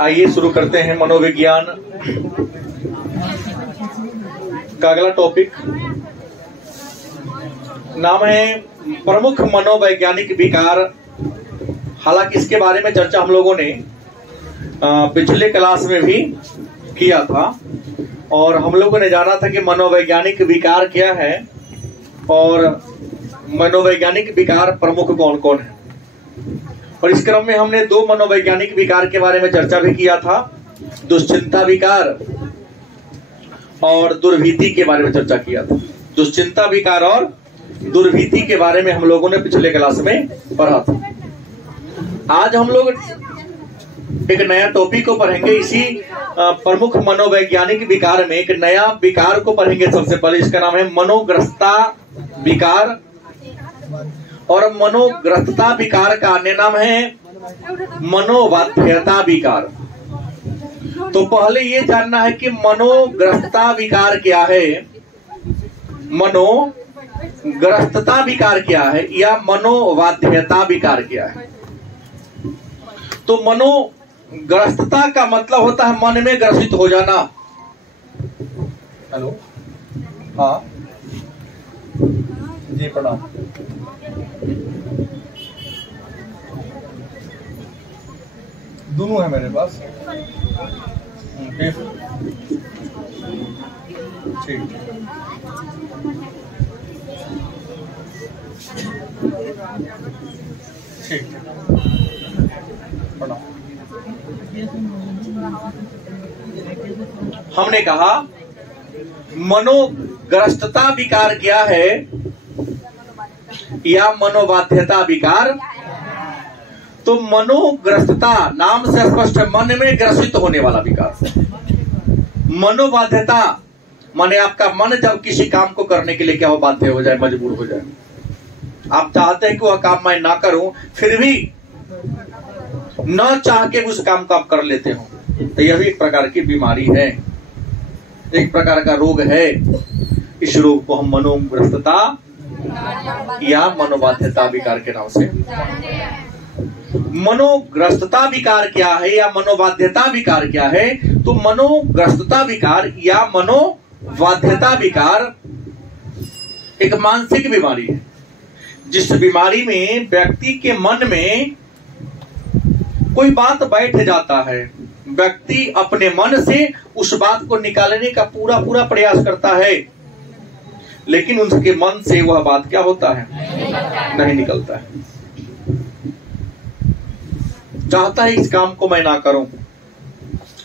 आइए शुरू करते हैं मनोविज्ञान का अगला टॉपिक। नाम है प्रमुख मनोवैज्ञानिक विकार। हालांकि इसके बारे में चर्चा हम लोगों ने पिछले क्लास में भी किया था और हम लोगों ने जाना था कि मनोवैज्ञानिक विकार क्या है और मनोवैज्ञानिक विकार प्रमुख कौन कौन है। और इस क्रम में हमने दो मनोवैज्ञानिक विकार के बारे में चर्चा भी किया था, दुश्चिंता विकार और दुर्भीति के बारे में चर्चा किया था। दुश्चिंता विकार और दुर्भीति के बारे में हम लोगों ने पिछले क्लास में पढ़ा था। आज हम लोग एक नया टॉपिक को पढ़ेंगे। इसी प्रमुख मनोवैज्ञानिक विकार में एक नया विकार को पढ़ेंगे। सबसे पहले इसका नाम है मनोग्रस्तता विकार और मनोग्रस्तता विकार का अन्य नाम है मनोबाध्यता विकार। तो पहले ये जानना है कि मनोग्रस्तता विकार क्या है, मनोग्रस्तता विकार क्या है या मनोबाध्यता विकार क्या है। तो मनोग्रस्तता का मतलब होता है मन में ग्रसित हो जाना। हेलो, हाँ जी प्रणाम। दोनों है मेरे पास। ठीक ठीक प्रणाम। हमने कहा मनोग्रस्तता विकार क्या है या मनोबाध्यता विकार। तो मनोग्रस्तता नाम से स्पष्ट है, मन में ग्रसित होने वाला विकार। मनोबाध्यता माने आपका मन जब किसी काम को करने के लिए क्या हो, बाध्य हो जाए, मजबूर हो जाए। आप चाहते हैं कि वह काम मैं ना करूं, फिर भी न चाह के उस काम को आप कर लेते हो। तो यह भी एक प्रकार की बीमारी है, एक प्रकार का रोग है। इस रोग को हम मनोग्रस्तता या मनोबाध्यता विकार के नाम से। मनोग्रस्तता विकार क्या है या मनोबाध्यता विकार क्या है। तो मनोग्रस्तता विकार या मनोबाध्यता विकार एक मानसिक बीमारी है, जिस बीमारी में व्यक्ति के मन में कोई बात बैठ जाता है। व्यक्ति अपने मन से उस बात को निकालने का पूरा प्रयास करता है, लेकिन उसके मन से वह बात क्या होता है, नहीं निकलता है। चाहता है इस काम को मैं ना करूं,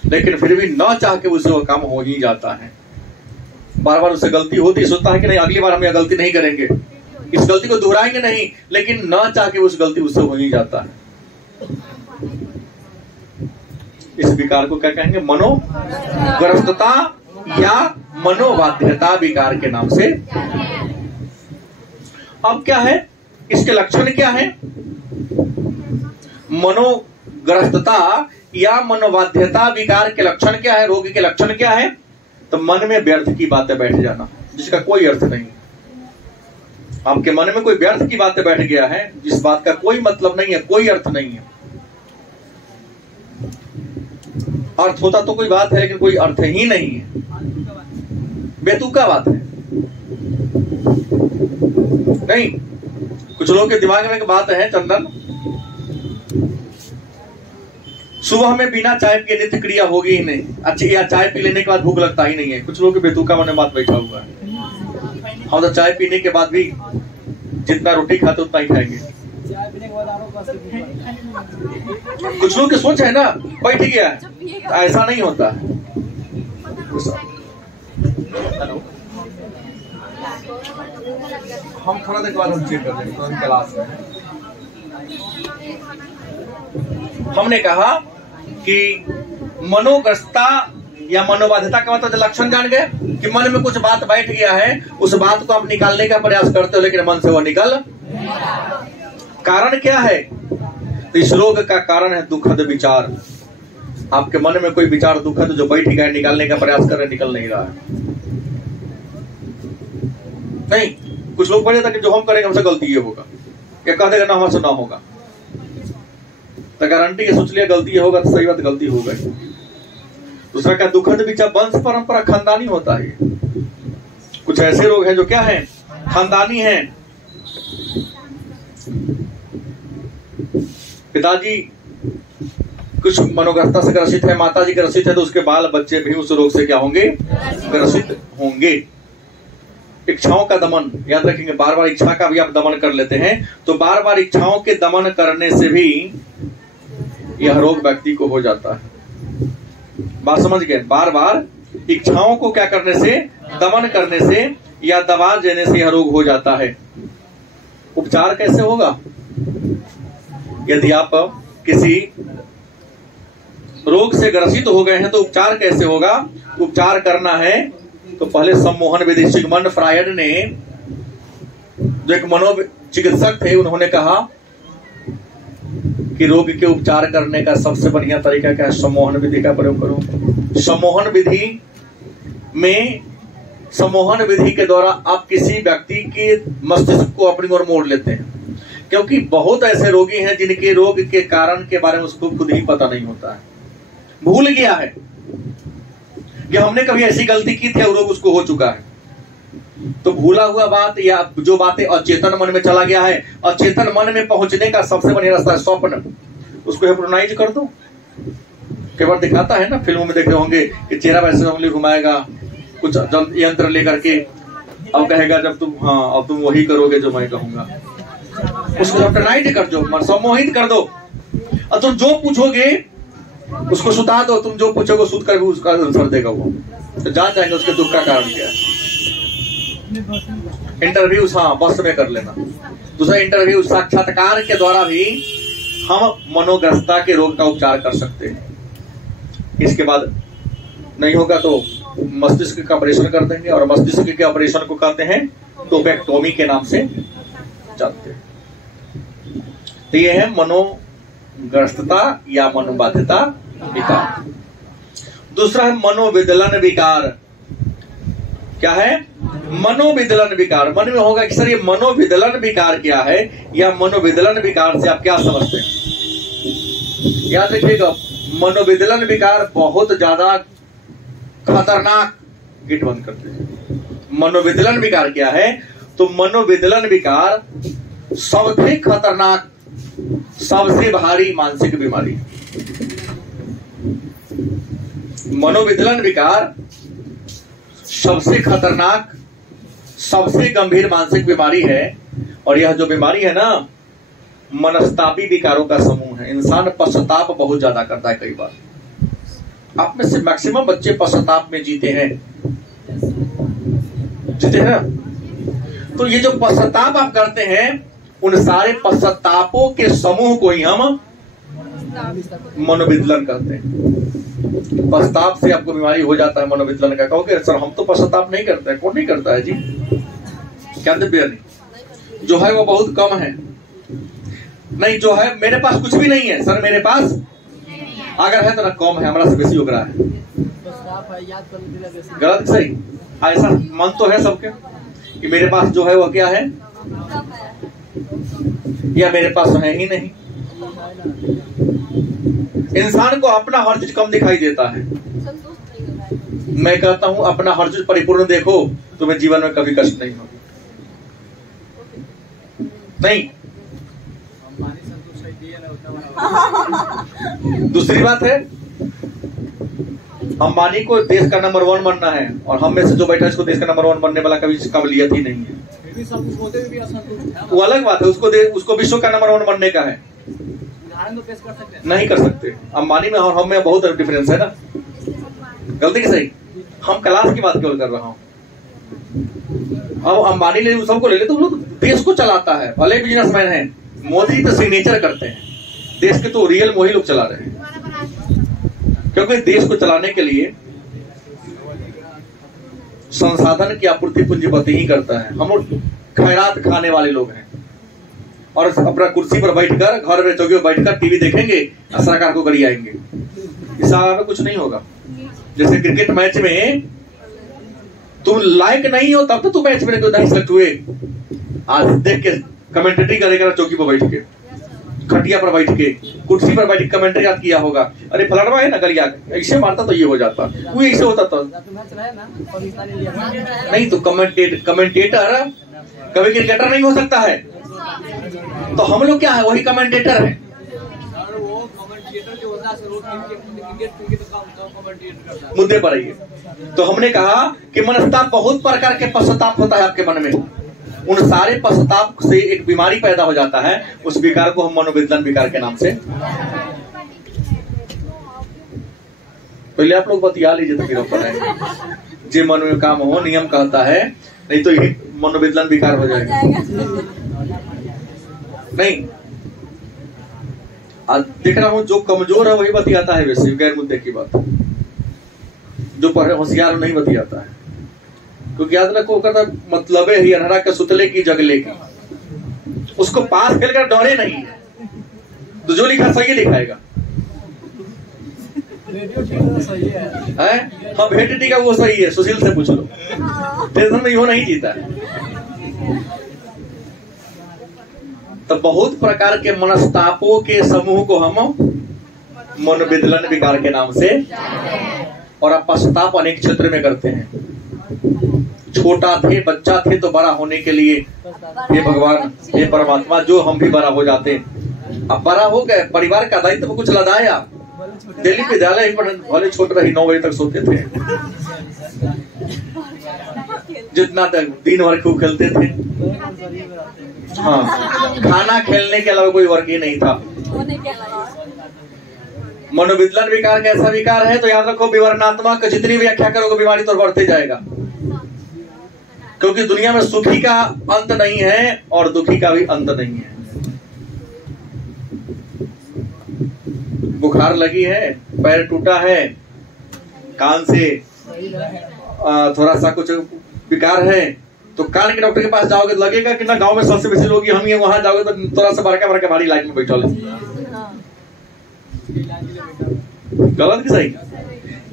लेकिन फिर भी न चाह के उसे वो काम हो ही जाता है। बार बार उससे गलती होती, सोचता है कि नहीं अगली बार हम यह गलती नहीं करेंगे, इस गलती को दोहराएंगे नहीं, लेकिन न चाह के उस गलती उससे हो ही जाता है। इस विकार को क्या कहेंगे, मनोग्रस्तता या मनोबाध्यता विकार के नाम से। अब क्या है, इसके लक्षण क्या है। मनोग्रस्तता या मनोबाध्यता विकार के लक्षण क्या है, रोगी के लक्षण क्या है। तो मन में व्यर्थ की बातें बैठ जाना, जिसका कोई अर्थ नहीं। आपके मन में कोई व्यर्थ की बातें बैठ गया है, जिस बात का कोई मतलब नहीं है, कोई अर्थ नहीं है। अर्थ होता तो कोई बात है, लेकिन कोई अर्थ ही नहीं है, बेतुका बात है। नहीं, कुछ लोगों के दिमाग में एक बात है, चंदन, सुबह में बिना चाय पिए नित्य क्रिया होगी ही नहीं। अच्छी, या चाय पी लेने के बाद भूख लगता ही नहीं है। कुछ लोगों के बेतुका मन में बात बैठा हुआ है। हम तो चाय पीने के बाद भी जितना रोटी खाते उतना ही खाएंगे। कुछ लोग की सोच है ना, बैठ गया है, ऐसा नहीं होता है। हम थोड़ा देर बाद हम चेक कर लेंगे तो क्लास में। हमने कहा कि मनोग्रस्तता या मनोबाध्यता का मतलब लक्षण जान गए कि मन में कुछ बात बैठ गया है, उस बात को आप निकालने का प्रयास करते हो, लेकिन मन से वो निकल। कारण क्या है। तो इस रोग का कारण है दुखद विचार। आपके मन में कोई विचार दुखद जो बैठ गया है, निकालने का प्रयास कर रहे, निकल नहीं रहा है। नहीं, कुछ लोग बोले था कि जो हम करेंगे हमसे गलती ये होगा, क्या कह देगा ना हमसे ना होगा। तो गारंटी के सोच लिया गलती होगा तो सही बात गलती होगा। दूसरा क्या, दुखद विचार वंश परंपरा खानदानी होता है। कुछ ऐसे रोग हैं जो क्या है, खानदानी हैं। पिताजी कुछ मनोग्रस्ता से ग्रसित है, माताजी ग्रसित है, तो उसके बाल बच्चे भी उस रोग से क्या होंगे, ग्रसित होंगे। इच्छाओं का दमन, याद रखेंगे, बार बार इच्छा का भी आप दमन कर लेते हैं तो बार बार इच्छाओं के दमन करने से भी यह रोग व्यक्ति को हो जाता है। बात समझ गए? बार बार इच्छाओं को क्या करने से, दमन करने से या दबा देने से यह रोग हो जाता है। उपचार कैसे होगा? यदि आप किसी रोग से ग्रसित हो गए हैं तो उपचार कैसे होगा? उपचार करना है तो पहले सम्मोहन विधि, सिगमंड फ्रायड ने, जो एक मनोचिकित्सक थे, उन्होंने कहा कि रोग के उपचार करने का सबसे बढ़िया तरीका क्या है? सम्मोहन विधि का प्रयोग करो। सम्मोहन विधि में, सम्मोहन विधि के द्वारा आप किसी व्यक्ति के मस्तिष्क को अपनी ओर मोड़ लेते हैं, क्योंकि बहुत ऐसे रोगी हैं जिनके रोग के कारण के बारे में उसको खुद ही पता नहीं होता है, भूल गया है कि हमने कभी ऐसी गलती की थी और रोग उसको हो चुका है। तो भूला हुआ बात या जो बातें अचेतन मन में चला गया है, अचेतन मन में पहुंचने का सबसे बढ़िया रास्ता है स्वप्न। उसको हिप्नोटाइज कर दो। कई बार दिखाता है ना, फिल्मों में देख रहे होंगे कि चेहरा वैसे उंगली घुमाएगा कुछ यंत्र लेकर के, अब कहेगा जब तुम, हाँ अब तुम वही करोगे जो मैं कहूंगा। उसको हिप्नोटाइज कर दो, मन सम्मोहित कर दो, और तुम जो पूछोगे उसको सुता दो। तुम जो पूछोगे सुत कर भी उसका आंसर देगा वो, तो जान जाएंगे उसके दुख का कारण क्या है। इंटरव्यूज, हाँ, बस में कर लेना। दूसरा इंटरव्यू, साक्षात्कार के द्वारा भी हम मनोग्रस्ता के रोग का उपचार कर सकते हैं। इसके बाद नहीं होगा तो मस्तिष्क का ऑपरेशन कर देंगे, और मस्तिष्क के ऑपरेशन को कहते हैं टोपेक्टोमी के नाम से जानते हैं। तो ये है मनोग्रस्तता या मनोबाध्यता विकार। दूसरा है मनोविदलन विकार। क्या है? मनोविदलन विकार। मन में होगा कि सर ये मनोविदलन विकार क्या है, या मनोविदलन विकार से आप क्या समझते हैं? याद रखिएगा, मनोविदलन विकार बहुत ज्यादा खतरनाक, गेट बंद करते हैं। मनोविदलन विकार क्या है? तो मनोविदलन विकार सबसे खतरनाक, सबसे भारी मानसिक बीमारी। मनोविदलन विकार सबसे खतरनाक, सबसे गंभीर मानसिक बीमारी है। और यह जो बीमारी है ना, मनस्तापी विकारों का समूह है। इंसान पश्चाताप बहुत ज्यादा करता है। कई बार आप में से मैक्सिमम बच्चे पश्चाताप में जीते हैं, जीते हैं। तो ये जो पश्चाताप आप करते हैं, उन सारे पश्चातापों के समूह को ही हम मनोविदलन कहते हैं। पश्चाताप से आपको बीमारी हो जाता है मनोविदलन का। कहोगे सर हम तो पश्चाताप नहीं करते हैं। कौन नहीं करता है जी? क्या दिव्या नहीं? जो है वो बहुत कम है। नहीं, जो है मेरे पास कुछ भी नहीं है सर, मेरे पास अगर है तो ना कम है, हमारा से बेसी हो रहा है। गलत सही? ऐसा मन तो है सबके कि मेरे पास जो है वो क्या है, या मेरे पास है ही नहीं। इंसान को अपना हर चीज कम दिखाई देता है। मैं कहता हूं अपना हर चीज परिपूर्ण देखो, तुम्हें जीवन में कभी कष्ट नहीं होगा। नहीं, दूसरी बात है, अंबानी को देश का नंबर 1 बनना है, और हम में से जो बैठा है इसको देश का नंबर 1 बनने वाला कभी काबिलियत ही नहीं है। वो अलग बात है, उसको विश्व का नंबर 1 बनने का है। नहीं कर सकते। अंबानी में और हम में बहुत डिफरेंस है ना। गलती की सही? हम क्लास की बात केवल कर रहा हूं। अब अंबानी ले सबको ले ले, तो लोग देश को चलाता है, भले बिजनेसमैन है। मोदी तो सिग्नेचर करते हैं, देश के तो रियल मोही लोग चला रहे हैं। क्योंकि देश को चलाने के लिए संसाधन की आपूर्ति पूंजीपति ही करता है। हम लोग खैरात खाने वाले लोग हैं, और अपना कुर्सी पर बैठकर, घर में चौकी पर बैठकर टीवी देखेंगे, सरकार को गड़ी आएंगे। इस में कुछ नहीं होगा। जैसे क्रिकेट मैच में तुम लायक नहीं हो तब तो तुम मैच में नहीं सिलेक्ट हुए। आज देख के कमेंटेटरी करेगा चौकी पर बैठ के, खटिया पर बैठ के, कुर्सी पर बैठ के कमेंट्री याद किया होगा, अरे फलाना है ना गलिया ऐसे मारता तो ये हो जाता, वो ऐसे होता तो नहीं। तो कमेंटेटर कभी क्रिकेटर नहीं हो सकता है, तो हम लोग क्या है, वही कमेंटेटर है। मुद्दे पर आइए। तो हमने कहा कि मनस्ताप, बहुत प्रकार के पश्चाताप होता है आपके मन में, उन सारे पश्चाताप से एक बीमारी पैदा हो जाता है, उस विकार को हम मनोविद्लन विकार के नाम से। पहले आप लोग बतिया लीजिए तो फिर पढ़ेंगे। जे मन में काम हो नियम कहता है, नहीं तो यही मनोविद्लन विकार हो जाएगा। नहीं देख रहा हूं, जो कमजोर है वही बतियाता है, वैसे गैर मुद्दे की बात। जो पढ़े होशियार नहीं बतियाता है, क्योंकि याद रखो कहता मतलब है अनहरा के सुतले की जगले की, उसको पास खेल कर डरे नहीं है, तो जो लिखा सही लिखाएगा। हाँ भेटी का वो सही है, सुशील से पूछ लो, टेंशन में वो नहीं जीता है। तो बहुत प्रकार के मनस्तापों के समूह को हम मनोविद्लन विकार के नाम से, और अब पश्चाताप अनेक क्षेत्र में करते हैं। छोटा थे, बच्चा थे, तो बड़ा होने के लिए हे भगवान, हे परमात्मा, जो हम भी बड़ा हो जाते। अब बड़ा हो गए, परिवार का दायित्व तो कुछ लदाया, दिल्ली विद्यालय भले छोटे रही, 9 बजे तक सोते थे, जितना तक दिन भर खूब खेलते थे। हाँ, खाना खेलने के अलावा कोई वर्क ही नहीं था। मनोविद्लन विकार कैसा विकार है, तो याद रखो विवरणात्मक जितनी व्याख्या करोगे बीमारी तो बढ़ते जाएगा, क्योंकि दुनिया में सुखी का अंत नहीं है और दुखी का भी अंत नहीं है। बुखार लगी है, पैर टूटा है, कान से थोड़ा सा कुछ विकार है, तो कान के डॉक्टर के पास जाओगे तो लगेगा कि ना गांव में सबसे बेसी लोग हम ही, वहां जाओगे तो थोड़ा सा बड़का बड़का भारी लाइन में बैठल है। गलत की सही?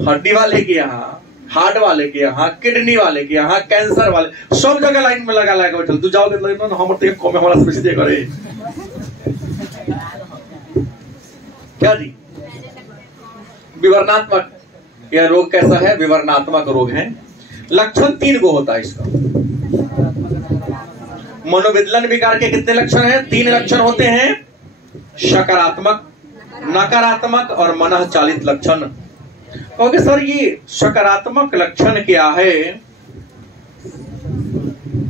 हड्डी वाले के यहाँ, हार्ट वाले के यहाँ, किडनी वाले के यहाँ, कैंसर वाले, सब जगह लाइन में लगा लगा बैठल। तू जाओगे तो हमारा से बेसी करे क्या जी? विवरणात्मक यह रोग कैसा है? विवरणात्मक रोग है। लक्षण 3 को होता है इसका। मनोविद्लन विकार के कितने लक्षण हैं? 3 लक्षण होते हैं, सकारात्मक, नकारात्मक और मनः चालित लक्षण। कहोगे सर ये सकारात्मक लक्षण क्या है?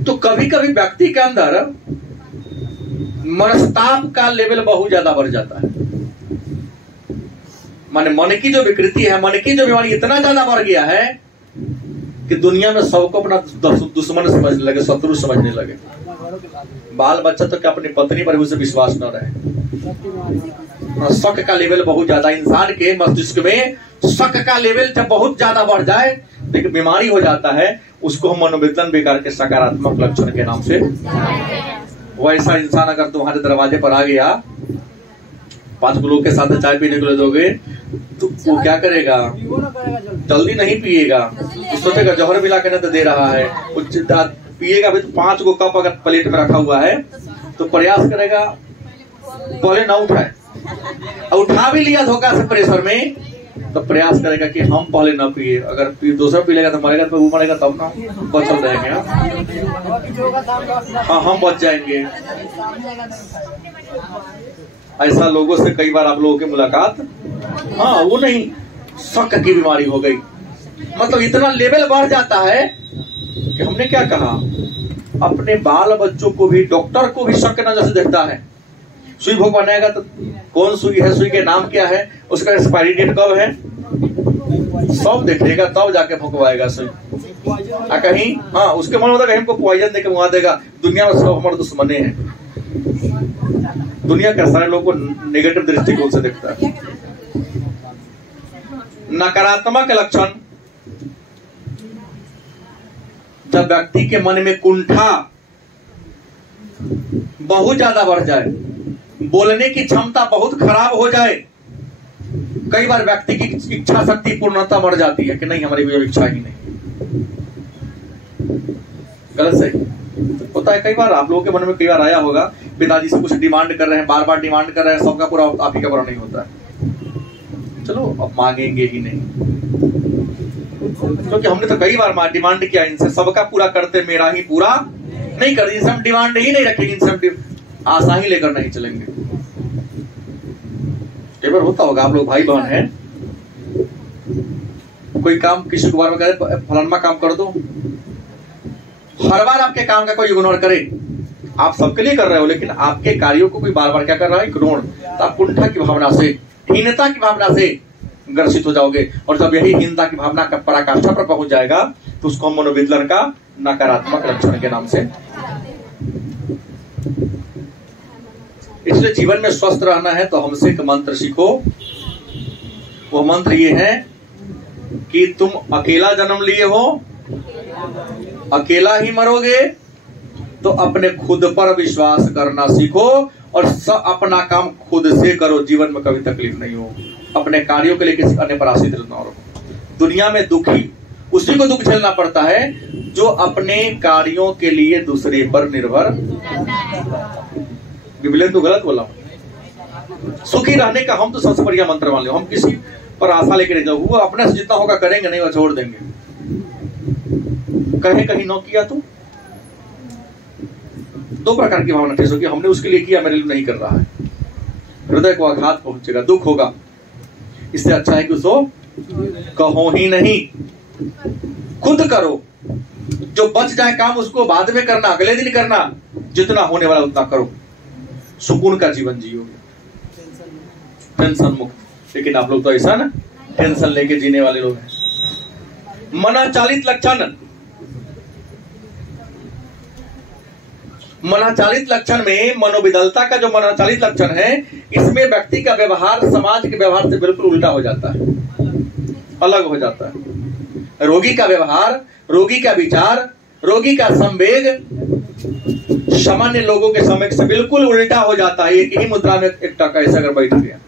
तो कभी कभी व्यक्ति के अंदर मनस्ताप का लेवल बहुत ज्यादा बढ़ जाता है, माने मन की जो विकृति है, मन की जो बीमारी इतना ज्यादा बढ़ गया है कि दुनिया में सबको अपना दुश्मन समझने लगे, शत्रु समझने लगे। बाल बच्चा तो क्या अपनी पत्नी पर उसे विश्वास न रहे। शक का लेवल बहुत ज्यादा, इंसान के मस्तिष्क में शक का लेवल जब बहुत ज्यादा बढ़ जाए तो एक बीमारी हो जाता है, उसको हम मनोविद्लन विकार के सकारात्मक लक्षण के नाम से। वैसा इंसान अगर तुम्हारे दरवाजे पर आ गया, 5 लोग के साथ चाय पीने के लिए दोगे तो वो क्या करेगा? जल्दी नहीं पिएगा, सोचेगा जौहर मिला के न दे रहा है, पिएगा भी तो 5 गो कप अगर प्लेट में रखा हुआ है तो प्रयास करेगा पहले ना उठाए, उठा भी लिया धोखा से प्रेशर में तो प्रयास करेगा कि हम पहले ना पिए, अगर दूसरा पी लेगा तो मरेगा, तो वो मरेगा तब ना बचल रहेंगे। हाँ हम बच जाएंगे। ऐसा लोगों से कई बार आप लोगों की मुलाकात, हाँ वो नहीं, शक की बीमारी हो गई, मतलब इतना लेवल बढ़ जाता है कि हमने क्या कहा, अपने बाल बच्चों को भी, डॉक्टर को भी शक नजर से देखता है। सुई भोग बनाएगा तो कौन सुई है, सुई के नाम क्या है, उसका एक्सपायरी डेट कब है, सब देखेगा तब जाके भोगवाएगा सुई। कहीं हाँ उसके मन होता है हमको पॉइजन देके मुआ देगा। दुनिया में सब हमारे दुश्मने हैं, दुनिया के सारे लोगों को नेगेटिव दृष्टिकोण से देखता है। नकारात्मक लक्षण, जब व्यक्ति के मन में कुंठा बहुत ज्यादा बढ़ जाए, बोलने की क्षमता बहुत खराब हो जाए, कई बार व्यक्ति की इच्छा शक्ति पूर्णता मर जाती है कि नहीं हमारी कोई इच्छा ही नहीं। गलत सही? होता है कई बार, आप लोगों के मन में कई बार आया होगा, पिताजी से कुछ डिमांड कर रहे हैं, बार बार डिमांड कर रहे हैं, सबका पूरा आप ही का पूरा नहीं होता है। चलो अब मांगेंगे ही नहीं, क्योंकि हमने तो कई बार डिमांड किया इनसे, सबका पूरा करते मेरा ही पूरा नहीं कर, इनसे हम डिमांड ही नहीं रखेंगे, इनसे हम आशा ही लेकर नहीं चलेंगे। कई बार होता होगा, आप लोग भाई बहन हैं, कोई काम किसी को बार बार करे फलाना काम कर दो, हर बार आपके काम का कोई इग्नोर करे, आप सबके लिए कर रहे हो लेकिन आपके कार्यों को कोई बार बार क्या कर रहा है, इग्नोर, तो आप कुंठा की भावना से, हीनता की भावना से ग्रसित हो जाओगे। और जब यही हीनता की भावना का पराकाष्ठा पर पहुंच जाएगा तो उसको हम मनोविद्लन का नकारात्मक लक्षण के नाम से। इसलिए जीवन में स्वस्थ रहना है तो हमसे एक मंत्र सीखो। वो मंत्र ये है कि तुम अकेला जन्म लिए हो, अकेला ही मरोगे, तो अपने खुद पर विश्वास करना सीखो और अपना काम खुद से करो, जीवन में कभी तकलीफ नहीं हो। अपने कार्यों के लिए किसी अन्य पर आश्रित न रहो। दुनिया में दुखी उसी को दुख झेलना पड़ता है जो अपने कार्यों के लिए दूसरे पर निर्भर। बिबलेन तो गलत बोला, सुखी रहने का हम तो सबसे बढ़िया मंत्र मान लो, हम किसी पर आशा लेके नहीं जाओ, वो अपने से जितना होगा करेंगे, नहीं वो छोड़ देंगे। कहे कहीं न किया तो दो प्रकार की भावना ठेस होगी, हमने उसके लिए किया, मेरे लिए नहीं कर रहा है, हृदय को आघात पहुंचेगा, दुख होगा। इससे अच्छा है कि उसको कहो ही नहीं, खुद करो। जो बच जाए काम उसको बाद में करना, अगले दिन करना, जितना होने वाला उतना करो, सुकून का जीवन जियोगे, टेंशन मुक्त। लेकिन आप लोग तो ऐसा ना टेंशन लेके जीने वाले लोग हैं। मनाचालित लक्षण, मनाचालित लक्षण में मनोविदलता का जो मनाचालित लक्षण है, इसमें व्यक्ति का व्यवहार समाज के व्यवहार से बिल्कुल उल्टा हो जाता है, अलग हो जाता है। रोगी का व्यवहार, रोगी का विचार, रोगी का संवेग सामान्य लोगों के समय से बिल्कुल उल्टा हो जाता है। एक ही मुद्रा में एक टक ऐसा अगर बैठ गया,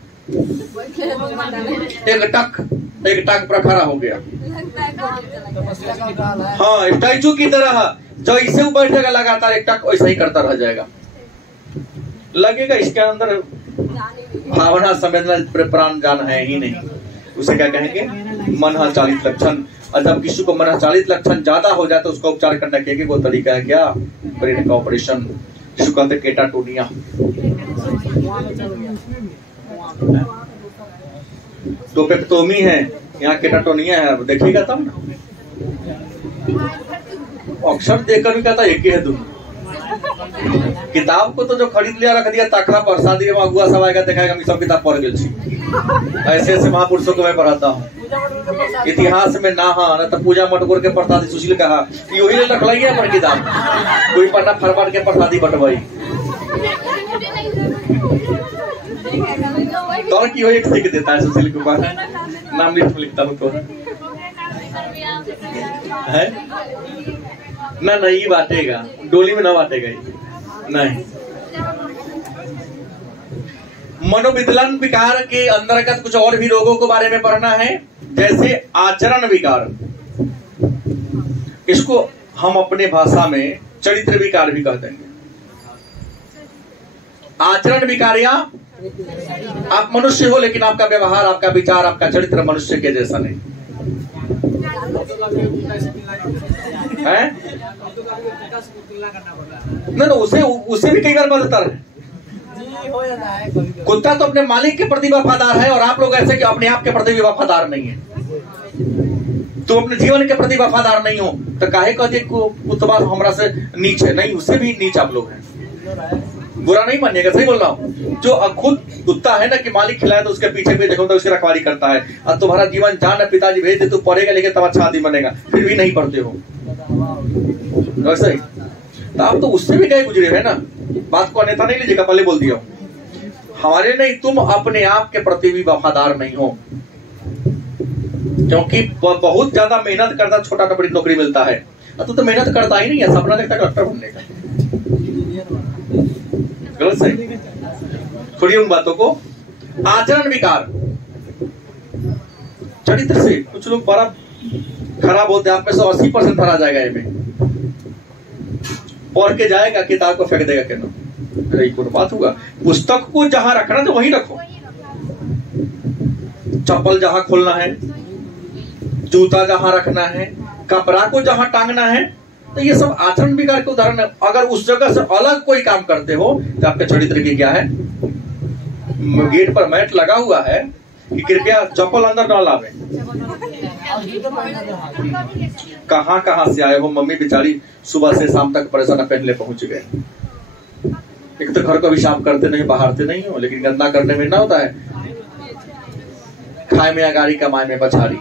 एक टक पर खड़ा हो गया, हाँ स्टैचू की तरह जो इसे बैठेगा लगातार एक टक वैसा ही करता रह जाएगा। लगेगा इसके अंदर भावना संवेदना प्राण जान है ही नहीं। उसे क्या कहेंगे, मनचालित लक्षण। और जब किसी को मनचालित लक्षण ज्यादा हो जाए तो उसका उपचार करने के वो तरीका है क्या, ब्रेन का ऑपरेशन, जिसको कहते हैं केटाटोनिया। टोपेक्टोमी है, यहाँ केटाटोनिया है, देखिएगा तब ना। अक्षर देखकर भी कहता एक ही है दोनों। किताब को तो जो खरीद लिया रख दिया ताखा पर, शादी में अगुआ सब आएगा देखाएगा हम सब किताब पढ़ गए। ऐसे ऐसे महापुरुषों को मैं पढ़ाता हूँ। इतिहास में ना हाँ न तो पूजा मटकोर के प्रसादी सुशील कहा यही ले रख लिया पर किताब, कोई पन्ना फरफर के प्रसादी बटवाई तो की हो एक सीख देता है सुशील कुमार, नाम लिस्ट में लिखता हूँ तो है ना, नहीं बांटेगा, डोली में ना बांटेगा नहीं। मनोविदलन विकार के अंतर्गत कुछ और भी रोगों के बारे में पढ़ना है, जैसे आचरण विकार। इसको हम अपने भाषा में चरित्र विकार भी कह देंगे। आचरण विकार या आप मनुष्य हो लेकिन आपका व्यवहार, आपका विचार, आपका चरित्र मनुष्य के जैसा नहीं है ना, उसे भी कई बार बदतर है। कुत्ता तो अपने मालिक के प्रति वफादार है और आप लोग ऐसे कि अपने आप के प्रति भी वफादार नहीं है। तुम अपने जीवन के प्रति वफादार नहीं हो तो काहे कहते कुत्ता हमरा से नीच है, नहीं उससे भी नीच आप लोग हैं। बुरा नहीं मानिएगा, सही बोल रहा हूँ। जो खुद कुत्ता है ना कि मालिक खिलाए तो उसके पीछे भी देखो तो उसकी रखवाली करता है। अब तुम्हारा जीवन जान पिताजी भेज दे, तू पढ़ेगा लेकिन तब अच्छा आदमी बनेगा, फिर भी नहीं पढ़ते हो वैसे ही। तो आप तो उससे भी गए गुजरे है ना, बात को अन्यथा नहीं लीजिएगा, पहले बोल दिया हमारे नहीं। तुम अपने आप के प्रति भी वफादार नहीं हो, क्योंकि बहुत ज्यादा मेहनत करता छोटा बड़ी नौकरी मिलता है, तू तो मेहनत करता ही नहीं है, सपना देखता डॉक्टर बनने का। गलत सही थोड़ी उन बातों को। आचरण विकार, चरित्र से कुछ लोग बड़ा खराब होते हैं, आप में से 80% हरा जाएगा ये में। पढ़ के जाएगा, किताब को फेंक देगा क्या? अरे कोई बात होगा? पुस्तक को जहां रखना तो वहीं रखो। चप्पल जहां खोलना है, जूता जहां रखना है, कपड़ा को जहां टांगना है, तो ये सब आचरण विकार के उदाहरण है। अगर उस जगह से अलग कोई काम करते हो तो आपके चरित्र की क्या है? गेट पर मैट लगा हुआ है कि कृपया चप्पल अंदर न लावे। कहां कहां से आए हो? मम्मी बेचारी सुबह से शाम तक परेशान पहले पहुंच गए। एक तो घर को भी साफ करते नहीं, बहारते नहीं हो, लेकिन गंदा करने में ना होता है। खाए में अगाड़ी, कमाए में पछाड़ी।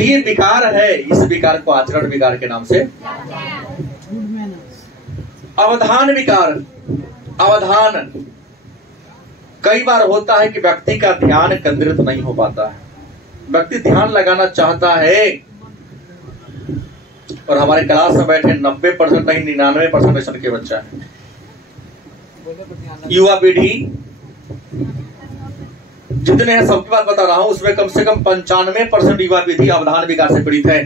ये विकार है। इस विकार को आचरण विकार के नाम से। अवधान विकार। अवधान कई बार होता है कि व्यक्ति का ध्यान केंद्रित नहीं हो पाता है। व्यक्ति ध्यान लगाना चाहता है और हमारे क्लास में बैठे 90% नहीं 99% के बच्चा है। युवा पीढ़ी जितने हैं सबकी बात बता रहा हूं, उसमें कम से कम 95% युवा पीढ़ी अवधान विकार से पीड़ित है,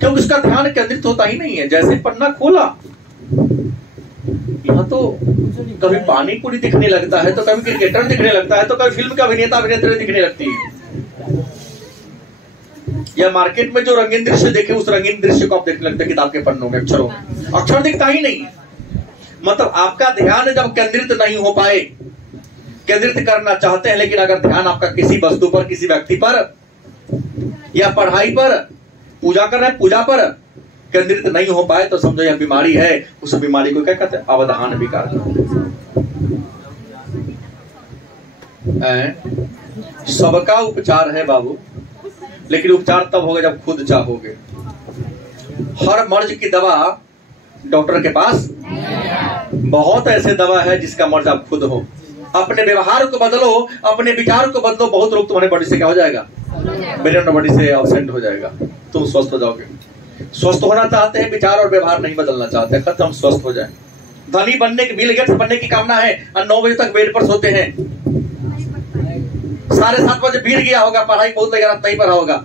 क्योंकि उसका ध्यान केंद्रित होता ही नहीं है। जैसे पन्ना खोला, यहाँ तो कभी पानी पूरी दिखने लगता है, तो कभी क्रिकेटर दिखने लगता है, तो कभी फिल्म का अभिनेता अभिनेत्री दिखने लगती है, या मार्केट में जो रंगीन दृश्य देखे उस रंगीन दृश्य को आप देखने लगते हैं किताब के पन्नों में, अक्षरों में। अक्षर दिखता ही नहीं है। मतलब आपका ध्यान जब केंद्रित नहीं हो पाए, केंद्रित करना चाहते हैं, लेकिन अगर ध्यान आपका किसी वस्तु पर, किसी व्यक्ति पर, या पढ़ाई पर, पूजा कर रहे हैं, पूजा पर केंद्रित नहीं हो पाए, तो समझो यह बीमारी है। उस बीमारी को क्या कहते हैं? अवधान विकार। सबका उपचार है बाबू, लेकिन उपचार तब होगा जब खुद चाहोगे। हर मर्ज की दवा डॉक्टर के पास। बहुत ऐसे दवा है जिसका मर्ज आप खुद हो। अपने व्यवहार को बदलो, अपने विचार को बदलो, बहुत लोग तुम्हारे बॉडी से क्या हो जाएगा? ब्रेन बॉडी से एब्सेंट हो जाएगा, तुम स्वस्थ हो जाओगे। स्वस्थ होना चाहते हैं, विचार और व्यवहार नहीं बदलना चाहते, कहते हम स्वस्थ हो जाए। धनी बनने की, बिल गेट्स बनने की कामना है और 9 बजे तक बेड पर सोते हैं। 7:30 बजे भीड़ गया होगा, पढ़ाई बहुत लगा नहीं पढ़ा होगा,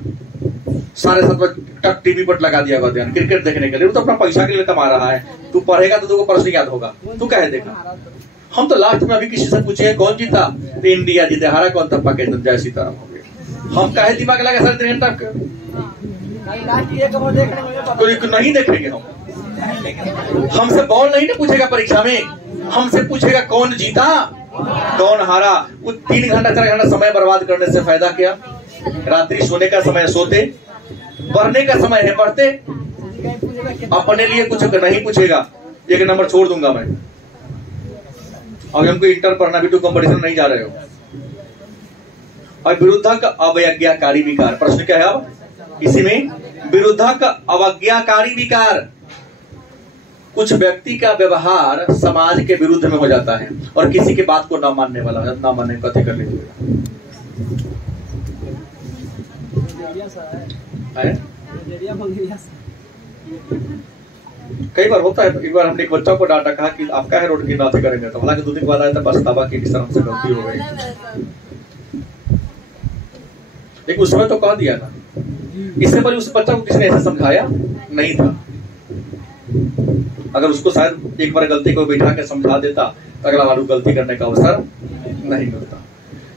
7:30 बजे तक टीवी पर लगा दिया होगा ध्यान क्रिकेट देखने के लिए। तो अपना पैसा के लिए कमा रहा है। तू पढ़ेगा तो तुमको प्रश्न याद होगा, तू कहे देखा। हम तो लास्ट में अभी किसी से पूछे कौन जीता, तो इंडिया जीते, हारा कौन था? पाकिस्तान। जय सीताराम हो गया। हम कहे दिमाग लगा 3.5 घंटा तो नहीं देखेंगे हम। हमसे बॉल नहीं ना पूछेगा परीक्षा में, हमसे पूछेगा कौन जीता कौन हारा। वो 3 घंटा 4 घंटा समय बर्बाद करने से फायदा क्या? रात्रि सोने का समय सोते, पढ़ने का समय है पढ़ते। अपने लिए कुछ नहीं पूछेगा। 1 नंबर छोड़ दूंगा मैं। अभी हमको इंटर पढ़ना भी, तो कंपटीशन नहीं जा रहे हो। और विरुद्धक अवज्ञाकारी विकार। प्रश्न क्या है अब इसी में? विरुद्धक अवज्ञाकारी विकार। कुछ व्यक्ति का व्यवहार समाज के विरुद्ध में हो जाता है और किसी की बात को न मानने वाला, न मानने कथी कर लीजिएगा। कई बार होता है। एक बार हमने एक बच्चा को डांटा, कहा कि आपका है रोड की नाते करेंगे, तो हालांकि 2 दिन बाद आया था पछतावा की सर हमसे गलती हो गई। लेकिन उस समय तो कह दिया था। इससे पहले उस बच्चा को किसने ऐसा समझाया नहीं था। अगर उसको शायद एक बार गलती को बिठा के समझा देता तो अगला बार गलती करने का अवसर नहीं मिलता।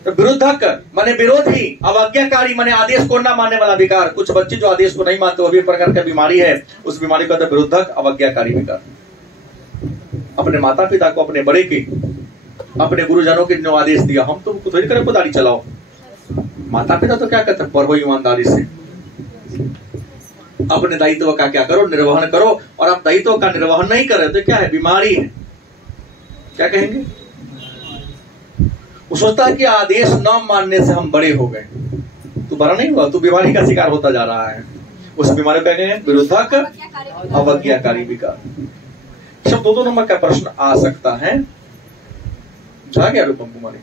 तो विरुद्धक माने विरोधी, अवज्ञाकारी माने आदेश को न मानने वाला विकार। कुछ बच्चे जो आदेश को नहीं मानते, वो भी एक प्रकार का बीमारी है। उस बीमारी को कहते हैं विरुद्धक अवज्ञाकारी विकार। अपने माता पिता को, अपने बड़े के, अपने गुरुजनों के जो आदेश दिया, हम तुमको थोड़ी करे दाढ़ी चलाओ। माता पिता तो क्या कहते हैं? पढ़ो ईमानदारी से, अपने दायित्व का क्या करो, निर्वहन करो। और आप दायित्व का निर्वहन नहीं कर रहे तो क्या है? बीमारी है। क्या कहेंगे? वो सोचता है कि आदेश न मानने से हम बड़े हो गए। तू बड़ा नहीं हुआ, तू बीमारी का शिकार होता जा रहा है। उस बीमारी को कहेंगे विरुद्धक अवज्ञाकारी विकार। सब 2 नंबर का प्रश्न आ सकता है। जा गया रूपम कुमारी।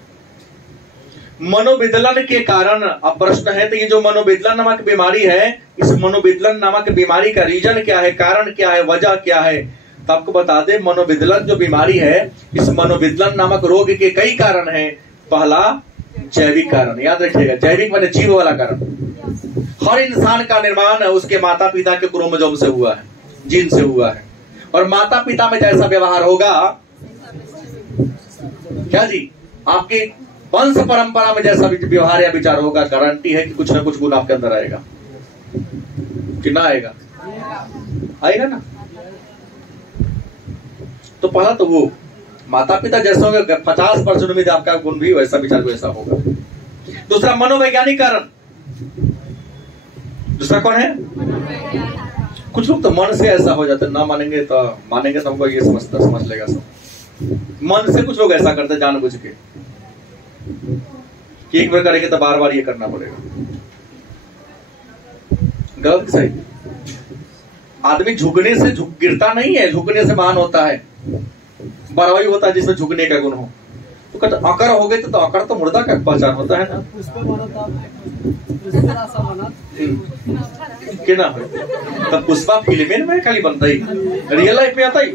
मनोविदलन के कारण अब प्रश्न है, तो ये जो मनोविदलन नामक बीमारी है, इस मनोविदलन नामक बीमारी का रीजन क्या है, कारण क्या है, वजह क्या है? तो आपको बता दें, मनोविदलन जो बीमारी है, इस मनोविदलन नामक रोग के कई कारण हैं। पहला जैविक कारण, याद रखिएगा, जैविक माने जीव वाला कारण। हर इंसान का निर्माण उसके माता पिता के क्रोमोसोम से हुआ है, जीन से हुआ है। और माता पिता में जैसा व्यवहार होगा, क्या जी, आपके वंश परंपरा में जैसा व्यवहार या विचार होगा, गारंटी है कि कुछ ना कुछ गुण आपके अंदर आएगा। कि ना आएगा? आएगा ना। तो पहला तो वो माता पिता जैसे होंगे, 50% उम्मीद आपका गुण भी वैसा विचार वैसा होगा। दूसरा मनोवैज्ञानिक कारण। दूसरा कौन है? कुछ लोग तो मन से ऐसा हो जाते, ना मानेंगे तो हमको ये समझ लेगा सब। मन से कुछ लोग ऐसा करते जानबूझ के कि एक बार करेंगे तो बार बार ये करना पड़ेगा। गलत सही। आदमी झुकने से गिरता नहीं है, झुकने से महान होता है। बड़ा वही होता है जिसमें झुकने का गुण हो। तो कहते अकर हो गए तो अकर तो मुर्दा का पहचान होता है ना। के ना तो पुष्पा फिल्म में खाली बनता ही, रियल लाइफ में आता ही।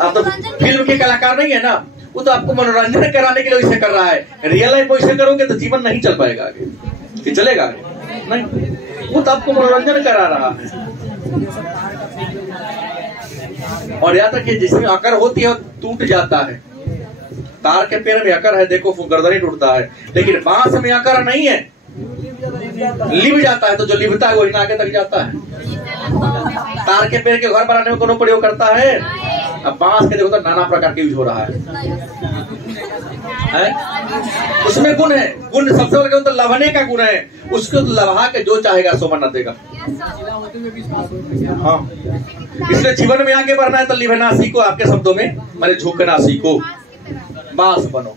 आप तो फिल्म के कलाकार नहीं है ना, वो तो आपको मनोरंजन कराने के लिए इसे कर रहा है। रियल लाइफ में इसे करोगे तो जीवन नहीं चल पाएगा आगे। कि चलेगा आगे? नहीं, वो तो आपको मनोरंजन करा रहा है। और यहाँ तक कि जिसमें अकर होती है टूट जाता है। तार के पेड़ में अकर है, देखो गर्दन ही टूटता है, लेकिन बांस में अकर नहीं है, लिभ जाता है। तो जो लिभता है वही आगे तक जाता है। तार के पेड़ के घर बनाने में कोनो प्रयोग करता है? अब बांस के देखो तो नाना प्रकार के यूज हो रहा है। उसमें गुण है। गुण सबसे बड़ा तो लभने का गुण है। उसको तो लभा के जो चाहेगा सो बना देगा। हाँ, इसलिए जीवन में आगे बढ़ना है तो लिभना सीखो। आपके शब्दों में मैंने झुकना सीखो, बांस बनो,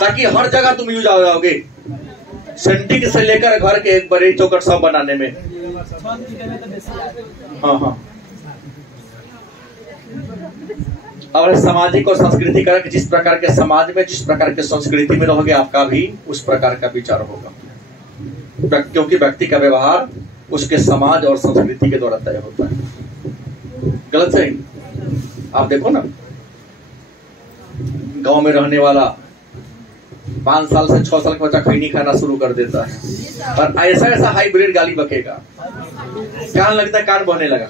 ताकि हर जगह तुम यूज आ जाओगे। सेंटिक से लेकर घर के एक बड़े चौकट सब बनाने में। हाँ हाँ। और सामाजिक और सांस्कृतिक कारक, जिस प्रकार के समाज में, जिस प्रकार के संस्कृति में रहोगे, आपका भी उस प्रकार का विचार होगा। क्योंकि व्यक्ति का व्यवहार उसके समाज और संस्कृति के द्वारा तय होता है। गलत सही? आप देखो ना, गांव में रहने वाला 5 साल से 6 साल का बच्चा खैनी खाना शुरू कर देता है, और ऐसा ऐसा हाइब्रिड गाली बकेगा, कान लगता है कान बहने लगा,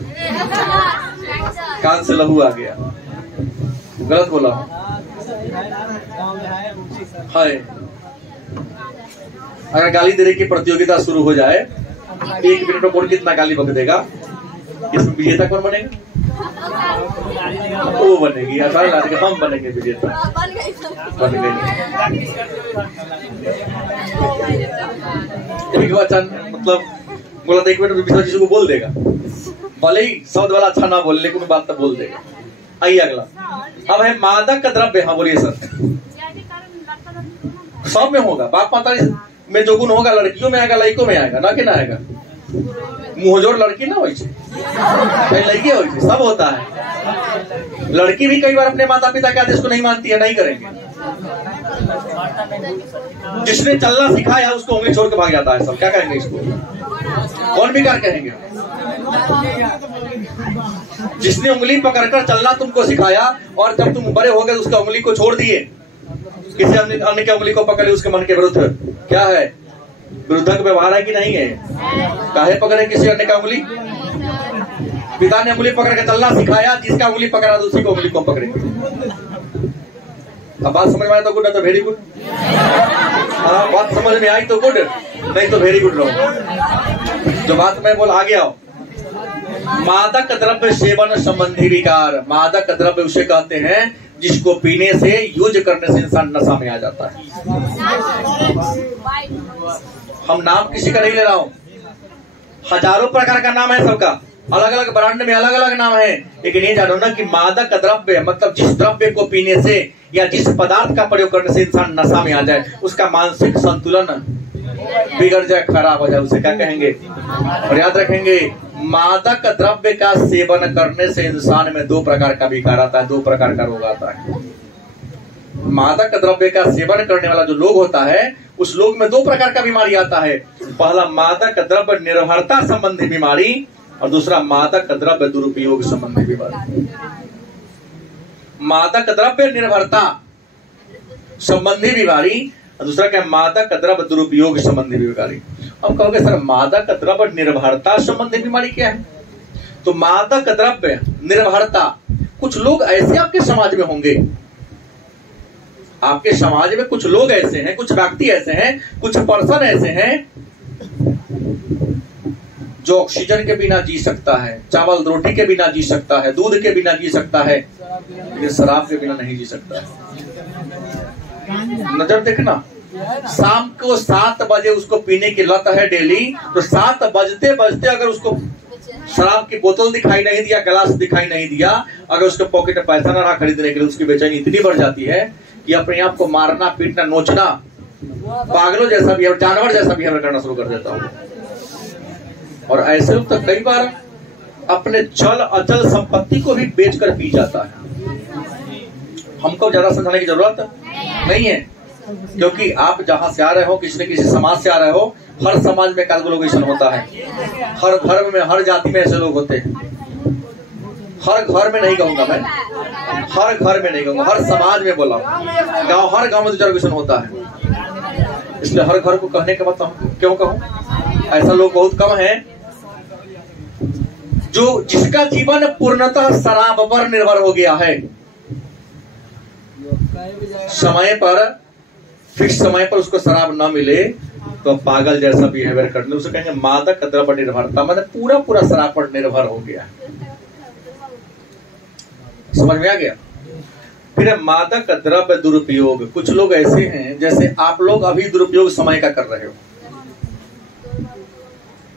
कान से लहू आ गया। गलत बोला है। अगर गाली देने की प्रतियोगिता शुरू हो जाए, 1 मिनट में कौन कितना गाली बक देगा, इसमें विजेता कौन बनेगा? वो बनेगी। हम बनेंगे विजेता। बन गए। मतलब बोला 1 मिनट में चीज को बोल देगा, भले ही शब्द वाला अच्छा ना बोले, लेकिन बात तो बोल देगा। आइए अगला। अब है मादक द्रव्य। हाँ बोलिए सर। सब में होगा। बाप माता में जो गुण होगा, लड़कियों में आएगा, लड़कों में आएगा, ना कि ना आएगा? मुंहजोड़ लड़की ना होई, लड़की होई, सब होता है। लड़की भी कई बार अपने माता पिता के आदेश को नहीं मानती है, नहीं करेंगे। जिसने चलना सिखाया उसको उंगली छोड़ के भाग जाता है सब। क्या कहेंगे इसको? कौन भी कार कहेंगे? जिसने उंगली पकड़कर चलना तुमको सिखाया, और जब तुम बड़े हो गए उसका उंगली को छोड़ दिए, किसी अन्य के उंगली को पकड़े उसके मन के विरुद्ध, क्या है? विरुद्धक व्यवहार है कि नहीं है? काहे पकड़े किसी अन्य का उंगली? पिता ने उंगली पकड़ के चलना सिखाया, जिसका उंगली पकड़ा तो उसी को उंगली को पकड़ेंगे। अब बात समझ में आया तो गुड, है तो वेरी गुड। बात समझ में आई तो गुड, नहीं तो वेरी गुड रहो। जो बात मैं बोल आगे आओ। मादक द्रव्य सेवन संबंधी विकार। मादक द्रव्य उसे कहते हैं जिसको पीने से, यूज करने से इंसान नशा में आ जाता है। हम नाम किसी का नहीं ले रहा हूं, हजारों प्रकार का नाम है सबका, अलग अलग ब्रांड में अलग अलग नाम है। लेकिन ये जानो ना कि मादक द्रव्य मतलब जिस द्रव्य को पीने से या जिस पदार्थ का प्रयोग करने से इंसान नशा में आ जाए, उसका मानसिक संतुलन बिगड़ जाए, खराब हो जाए, उसे क्या कहेंगे? और याद रखेंगे, मादक द्रव्य का सेवन करने से इंसान में 2 प्रकार का विकार आता है, 2 प्रकार का रोग आता है। मादक द्रव्य का सेवन करने वाला जो लोग होता है, उस लोग में 2 प्रकार का बीमारी आता है। पहला मादक द्रव्य निर्भरता संबंधी बीमारी, और दूसरा मादक द्रव्य दुरुपयोग संबंधी बीमारी। मादक द्रव्य निर्भरता संबंधी बीमारी, और दूसरा क्या? मादक द्रव्य दुरुपयोग संबंधी बीमारी। अब कहोगे सर मादक द्रव्य निर्भरता संबंधी बीमारी क्या है? तो मादक द्रव्य, निर्भरता, कुछ लोग ऐसे आपके समाज में होंगे, आपके समाज में कुछ लोग ऐसे हैं, कुछ व्यक्ति ऐसे हैं, कुछ पर्सन ऐसे हैं जो ऑक्सीजन के बिना जी सकता है, चावल रोटी के बिना जी सकता है, दूध के बिना जी सकता है, लेकिन शराब के बिना नहीं जी सकता है। नजर देखना, शाम को 7 बजे उसको पीने की लत है डेली, तो 7 बजते बजते अगर उसको शराब की बोतल दिखाई नहीं दिया, गिलास दिखाई नहीं दिया, अगर उसके पॉकेट में पैसा ना रहा खरीदने के लिए, उसकी बेचैनी इतनी बढ़ जाती है कि अपने आप को मारना, पीटना, नोचना, पागलों जैसा बिहेव, जानवर जैसा बिहेव करना शुरू कर देता हूँ। और ऐसे लोग तो कई बार अपने चल अचल संपत्ति को भी बेचकर पी जाता है। हमको ज्यादा समझाने की जरूरत नहीं है, क्योंकि आप जहां से आ रहे हो, किसी न किसी समाज से आ रहे हो, हर समाज में कैलकुलेशन होता है, हर धर्म में, हर जाति में ऐसे लोग होते हैं। हर घर में नहीं कहूंगा मैं, हर घर में नहीं कहूंगा, हर समाज में बोला, गांव, हर गांव में रिजर्वेशन होता है, इसलिए हर घर को कहने के बाद क्यों कहूं। ऐसा लोग बहुत कम है जो जिसका जीवन पूर्णतः शराब पर निर्भर हो गया है। समय पर, फिक्स समय पर उसको शराब न मिले तो पागल जैसा बिहेवियर करने, उसे कहेंगे मादक द्रव्य निर्भरता, मतलब पूरा पूरा शराब पर निर्भर हो गया। समझ में आ गया। फिर मादक द्रव्य दुरुपयोग, कुछ लोग ऐसे हैं जैसे आप लोग अभी दुरुपयोग समय का कर रहे हो।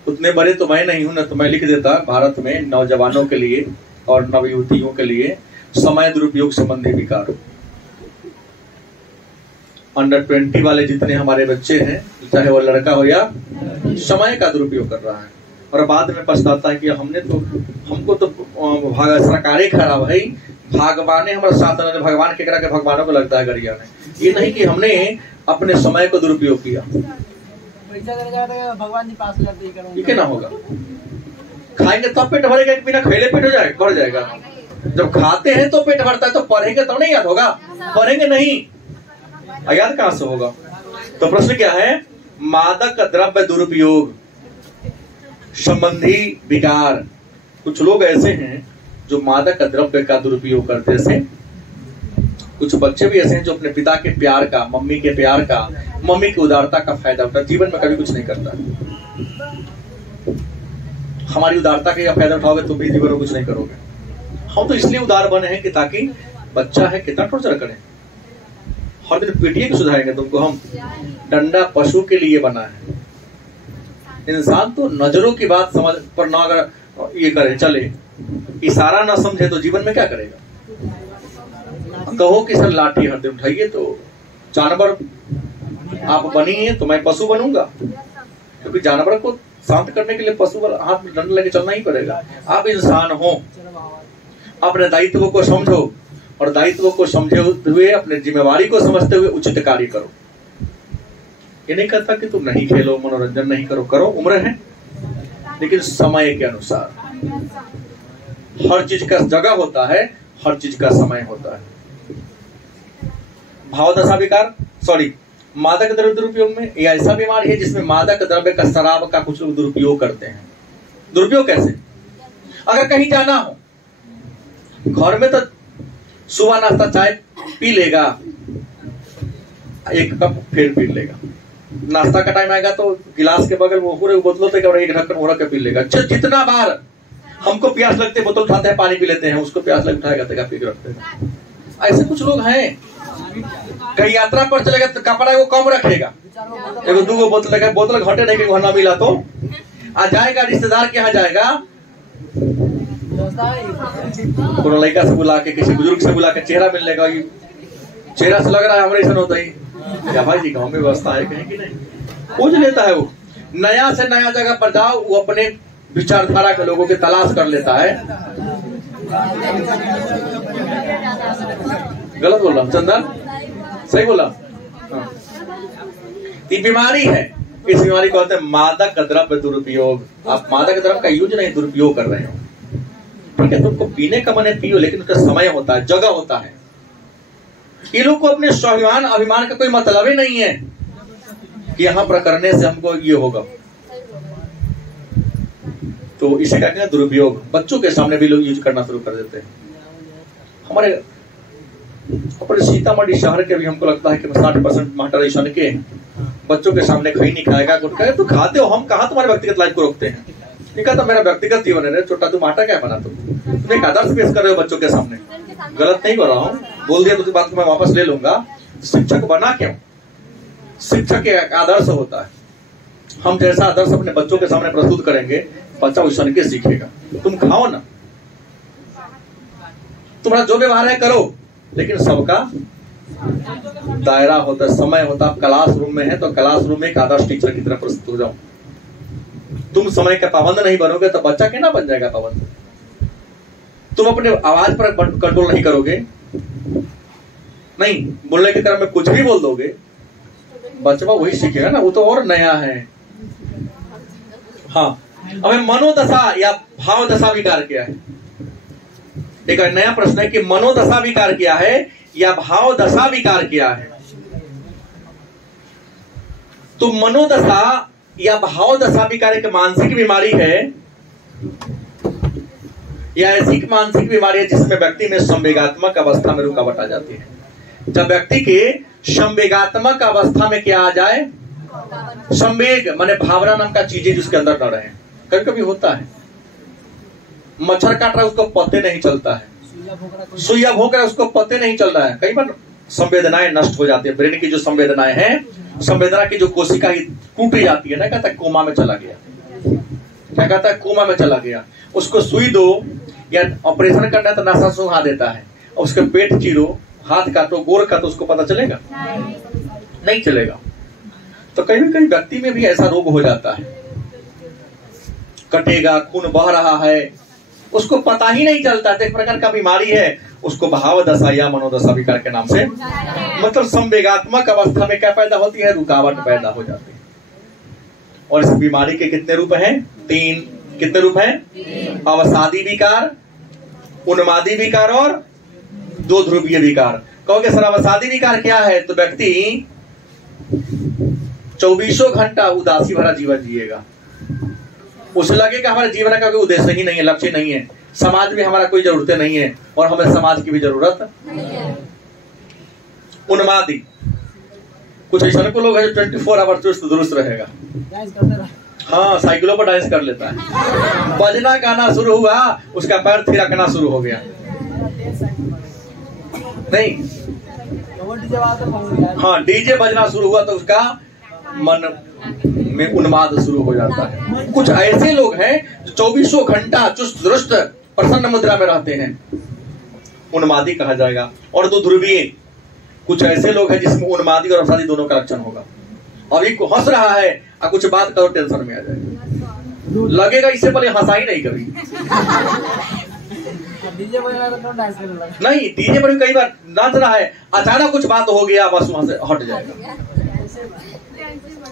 उतने बड़े तो मैं नहीं हूं ना, तो मैं लिख देता भारत में नौजवानों के लिए और नवयुवतियों के लिए समय दुरुपयोग संबंधी विकार। अंडर 20 वाले जितने हमारे बच्चे हैं, चाहे वो लड़का हो या, समय का दुरुपयोग कर रहा है और बाद में पछताता है कि हमको तो सरकारें खराब है, भगवान हमारे साथ, भगवान के करा के भगवानों को लगता है गरिया ने। ये नहीं कि हमने अपने समय को दुरुपयोग किया। भगवान जी पास ये क्या ना होगा। खाएंगे तब पेट भरेगा, बिना खैले पेट हो जाएगा, भर जाएगा। जब खाते हैं तो पेट भरता है, तो पढ़ेंगे तब नहीं याद होगा, पढ़ेंगे नहीं, याद कहां से होगा। तो प्रश्न क्या है, मादक द्रव्य दुरुपयोग संबंधी विकार। कुछ लोग ऐसे हैं जो मादक द्रव्य का दुरुपयोग करते हैं। कुछ बच्चे भी ऐसे हैं जो अपने पिता के प्यार का, मम्मी के प्यार का, मम्मी की उदारता का फायदा उठा, जीवन में कभी कुछ नहीं करता। हमारी उदारता का फायदा उठाओगे तो भी जीवन में कुछ नहीं करोगे। हम तो इसलिए उदार बने हैं कि ताकि बच्चा है कितना टॉर्चर करें, हर दिन पीटिए के सुधारेंगे तुमको। हम डंडा पशु के लिए बना है। इंसान तो नजरों की बात समझ पर ना अगर ये करे, चले, इशारा ना समझे तो जीवन में क्या करेगा। कहो कि सर लाठी हर दिन उठाइए तो जानवर आप बनी है, तो मैं पशु बनूंगा, क्योंकि जानवर को शांत करने के लिए पशु वाला हाथ में डंडा लेके चलना ही पड़ेगा। आप इंसान हो, अपने दायित्व को समझो और दायित्व को समझे हुए, अपने जिम्मेवारी को समझते हुए उचित कार्य करो। ये नहीं कहता कि तुम नहीं खेलो, मनोरंजन नहीं करो, करो, उम्र है, लेकिन समय के अनुसार। हर चीज का जगह होता है, हर चीज का समय होता है। भावदशा विकार, सॉरी, मादक द्रव्य दुरुपयोग में यह ऐसा बीमारी है जिसमें मादक द्रव्य का, शराब का कुछ लोग दुरुपयोग करते हैं। दुरुपयोग कैसे? अगर कहीं जाना हो, घर में तो सुबह नाश्ता चाय पी लेगा, 1 कप फिर पी लेगा, नाश्ता का टाइम आएगा तो गिलास के बगल वो पूरे बोतलों तक और 1 ढक्कन उड़ा के पी लेगा। जितना बार हमको प्यास लगते बोतल उठाते हैं, पानी पी लेते हैं, उसको प्यास लग उठाएगा तो पी के रखते हैं। ऐसे कुछ लोग हैं। कहीं यात्रा पर चलेगा तो कपड़ा वो कम रखेगा, 1-2 बोतल लगा, बोतल घटे नहीं, घर ना मिला तो आ जाएगा, रिश्तेदार के यहाँ जाएगा, कोनो लड़का से बुला के, किसी बुजुर्ग से बुला के चेहरा मिलने का, चेहरा से लग रहा है हमारे ऐसा होता ही क्या भाई जी गाँव में व्यवस्था है कहीं कि नहीं, पूछ लेता है। वो नया से नया जगह पर जाओ, वो अपने विचारधारा के लोगों की तलाश कर लेता है। गलत बोल रहा हूं चंदन, सही बोला? ये बीमारी है, इस बीमारी को कहते हैं मादक द्रव्य दुरुपयोग। आप मादक द्रव्य का यूज नहीं, दुरुपयोग कर रहे हो, ठीक है। तुमको पीने का मन है पियो, लेकिन उसका समय होता है, जगह होता है। ये लोग को अपने स्वाभिमान अभिमान का कोई मतलब ही नहीं है कि यहां पर करने से हमको ये होगा। तो इसे कहते हैं दुरुपयोग। बच्चों के सामने भी लोग यूज करना शुरू कर देते हैं। हमारे अपने सीतामढ़ी शहर के भी हमको लगता है कि 60% मटर ऐसा के बच्चों के सामने कहीं नहीं खाएगा। गुटखा तो खाते हो, हम कहाँ तुम्हारे व्यक्तिगत लाइफ को रोकते हैं। नहीं कहता मेरा व्यक्तिगत जीवन है, छोटा तुम आटा क्या बना, तुम एक आदर्श पेश कर रहे हो बच्चों के सामने। गलत नहीं कर रहा हूँ, बोल दिया तो बात को मैं वापस ले लूंगा। शिक्षक बना क्यों? शिक्षक एक आदर्श होता है। हम जैसा आदर्श अपने बच्चों के सामने प्रस्तुत करेंगे, बच्चा वैसा के सीखेगा। तुम खाओ ना, तुम्हारा जो व्यवहार है करो, लेकिन सबका दायरा होता है, समय होता है। आप क्लासरूम में है तो क्लासरूम में एक आदर्श टीचर की तरह प्रस्तुत हो जाओ। तुम समय का पाबंद नहीं बनोगे तो बच्चा क्या ना बन जाएगा पाबंद। तुम अपने आवाज पर कंट्रोल नहीं करोगे, नहीं बोलने के क्रम में कुछ भी बोल दोगे, बच्चा वही सीखेगा ना, वो तो और नया है। हाँ, हमें मनोदशा या भाव दशा विकार क्या है? एक नया प्रश्न है कि मनोदशा विकार क्या है या भाव दशा विकार क्या है। तो मनोदशा या भाव दशा विकार एक मानसिक बीमारी है या ऐसी मानसिक बीमारी है जिसमें व्यक्ति में संवेगात्मक अवस्था में रुकावट आ जाती है। जब व्यक्ति के संवेगात्मक अवस्था में क्या आ जाए, संवेग माने भावना नाम का चीजें जिसके अंदर न रहे। कभी कभी होता है मच्छर काट रहा है उसको पते नहीं चलता है, सुइया भोंक रहा है उसको पते नहीं चल रहा है। कई बार संवेदनाएं नष्ट हो जाती है। ब्रेन की जो संवेदनाएं हैं, संवेदना की जो कोशिका ही टूट जाती है ना, कहता है कोमा में चला गया। क्या कहता है? कोमा में चला गया। उसको सुई दो या ऑपरेशन करना है तो नशा सुहा देता है, और उसके पेट चीरो, हाथ काटो, गोर काटो, उसको पता चलेगा? नहीं चलेगा। तो कहीं कहीं व्यक्ति में भी ऐसा रोग हो जाता है, कटेगा, खून बह रहा है, उसको पता ही नहीं चलता। तो एक प्रकार का बीमारी है, उसको भाव दशा या मनोदशा विकार के नाम से, मतलब संवेगात्मक अवस्था में क्या पैदा होती है? रुकावट पैदा हो जाती है। और इस बीमारी के कितने रूप हैं? 3। कितने रूप हैं? अवसादी विकार, उन्मादी विकार और 2 ध्रुवीय विकार। कहोगे सर अवसादी विकार क्या है? तो व्यक्ति 24 घंटा उदासी भरा जीवन जिएगा। उसे लगेगा हमारे जीवन का कोई उद्देश्य ही नहीं है, लक्ष्य नहीं है, समाज में हमारा कोई जरूरतें नहीं है और हमें समाज की भी जरूरत नहीं है। उन्मादी, कुछ ऐसा को लोग है जो 24 आवर चुस्त दुरुस्त रहेगा। हाँ, साइकिलों पर डांस कर लेता है। बजना गाना शुरू हुआ, उसका पैर थिरकना शुरू हो गया। नहीं, हाँ, डीजे बजना शुरू हुआ तो उसका मन में उन्माद शुरू हो जाता है। कुछ ऐसे लोग हैं जो 24 घंटा चुस्त दुरुस्त प्रसन्न मुद्रा में रहते हैं, उन्मादी कहा जाएगा। और 2 ध्रुवीय, कुछ ऐसे लोग हैं जिसमें उन्मादी और अवसादी दोनों का लक्षण होगा। अभी को हंस रहा है और कुछ बात करो टेंशन में आ जाएगा, लगेगा इससे पहले हंसा ही नहीं कभी। नहीं, डीजे पर कई बार नाच रहा है, अचानक कुछ बात हो गया, बस वहां से हट जाएगा।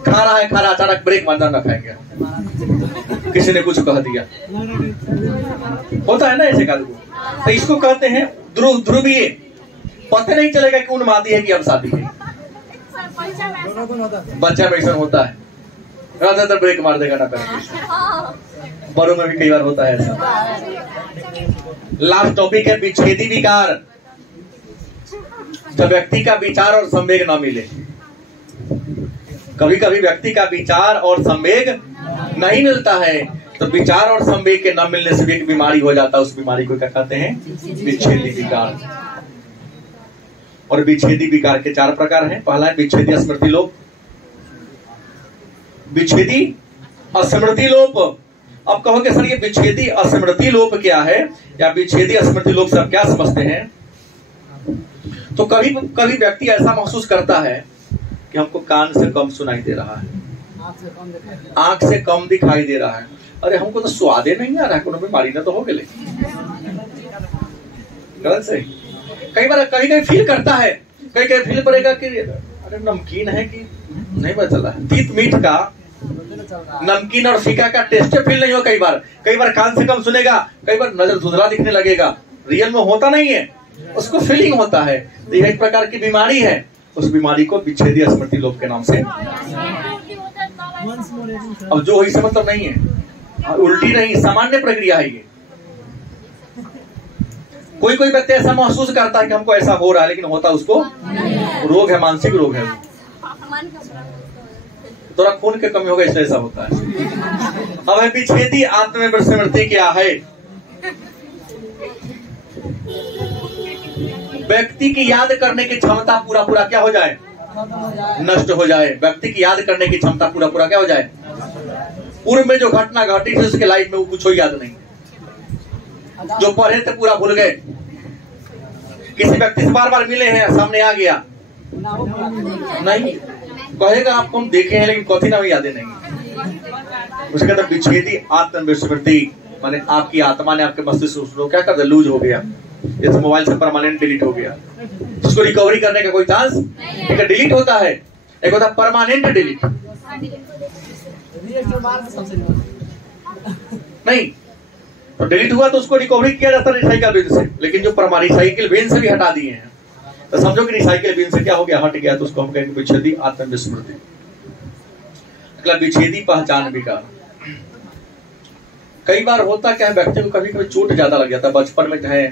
खा रहा है, अचानक ब्रेक मारना न खाएंगे, किसी ने कुछ कह दिया, होता है ना ऐसे का। तो इसको कहते हैं ध्रुवीय। पता नहीं चलेगा कि उन्मादी है कि अवसादी है। बच्चा में ऐसा होता है, ज्यादातर ब्रेक मार देगा ना करेंगे। बड़ों में भी कई बार होता है ऐसा। लास्ट टॉपिक है विच्छेदी विकार। जब व्यक्ति का विचार और संवेग न मिले, कभी कभी व्यक्ति का विचार और संवेग नहीं मिलता है, तो विचार और संवेग के न मिलने से भी एक बीमारी हो जाता है। उस बीमारी को क्या कहते हैं? विच्छेदी विकार। और विच्छेदी विकार के 4 प्रकार हैं। पहला है विच्छेदी स्मृति लोप। विच्छेदी स्मृति लोप। अब कहोगे सर ये विच्छेदी स्मृति लोप क्या है, या विच्छेदी स्मृति लोप से आप क्या समझते हैं? तो कभी कभी व्यक्ति ऐसा महसूस करता है कि हमको कान से कम सुनाई दे रहा है, आंख से कम दिखाई दे रहा है, अरे हमको तो स्वादे नहीं आ रहा है, कोनो बीमारी ना तो हो गए। गलत से कई बार कहीं फील करता है, कहीं फील करेगा कि अरे नमकीन है कि नहीं पता चला, तीत मीठ का नमकीन और फीका का टेस्ट फील नहीं हो। कई बार कान से कम सुनेगा, कई बार नजर धुंधला दिखने लगेगा, रियल में होता नहीं है, उसको फीलिंग होता है। तो यह एक प्रकार की बीमारी है। उस बीमारी को विच्छेदी स्मृति लोप के नाम से। अब जो इसे मतलब नहीं है, उल्टी नहीं, सामान्य प्रक्रिया है ये। कोई कोई व्यक्ति ऐसा महसूस करता है कि हमको ऐसा हो रहा है, लेकिन होता उसको रोग है, मानसिक रोग है। थोड़ा खून की कमी होगा इसलिए ऐसा होता है। अब है विच्छेदी आत्मविस्मृति क्या है? व्यक्ति की याद करने की क्षमता पूरा पूरा क्या हो जाए? नष्ट हो जाए। व्यक्ति की याद करने की क्षमता पूरा पूरा क्या हो जाए? पूर्व में जो घटना घटी थी उसके लाइफ में वो कुछ याद नहीं, जो पढ़े थे पूरा भूल गए। किसी व्यक्ति से बार बार मिले हैं, सामने आ गया नहीं, कहेगा आपको हम देखे हैं लेकिन कथी ना यादें नहीं। उसके अंदर विच्छेदी आत्मविस्मृति माने आपकी आत्मा ने आपके मस्तिष्क को क्या कर दिया? लूज हो गया। इस मोबाइल से परमानेंट डिलीट हो गया, जिसको रिकवरी करने का कोई चांस एक डिलीट होता है, एक होता है परमानेंट डिलीट। नहीं तो डिलीट हुआ तो उसको रिकवरी किया जाता है रिसाइकिल बिन से, लेकिन जो रिसाइकिल बिन से भी हटा दिए हैं तो समझो कि रिसाइकिल बिन से क्या हो गया? हट गया। तो उसको हम कहेंगे विच्छेदी आत्मविस्मृति। अगला विच्छेदी पहचान विकार। कई बार होता क्या है, व्यक्ति को कभी कभी चोट ज्यादा लग जाता है। बचपन में चाहे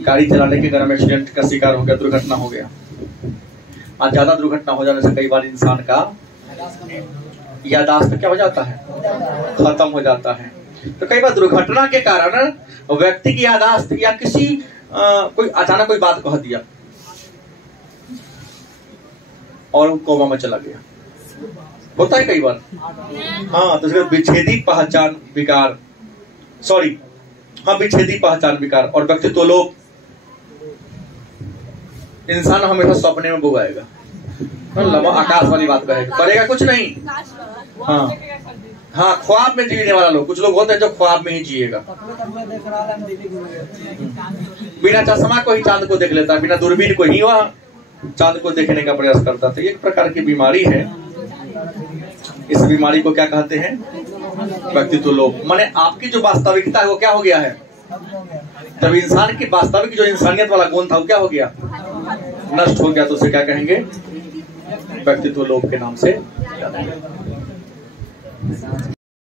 गाड़ी चलाने के दौरान एक्सीडेंट का शिकार हो गया, दुर्घटना हो गया। आज ज्यादा दुर्घटना हो जाने से कई बार इंसान का याददाश्त क्या हो जाता है? खत्म हो जाता है। तो कई बार दुर्घटना के कारण व्यक्ति की याददाश्त या किसी कोई अचानक कोई बात कह दिया और कोमा में चला गया, होता है कई बार। हाँ, तो विच्छेदी पहचान विकार, विच्छेदी पहचान विकार। और व्यक्तित्व लोप, इंसान हमेशा सपने में बुआएगा, आकाश वाली बात करेगा कुछ नहीं। हाँ, ख्वाब में जीने वाला लोग, कुछ लोग होते हैं जो ख्वाब में ही जिएगा। बिना चश्मा को ही चांद को देख लेता है, बिना दूरबीन को ही वह चांद को देखने का प्रयास करता था। एक प्रकार की बीमारी है। इस बीमारी को क्या कहते हैं? व्यक्तित्व लोप। माने आपकी जो वास्तविकता है वो क्या हो गया है? जब इंसान की वास्तविक जो इंसानियत वाला गुण था वो क्या हो गया? नष्ट हो गया। तो उसे क्या कहेंगे? व्यक्तित्व लोप के नाम से।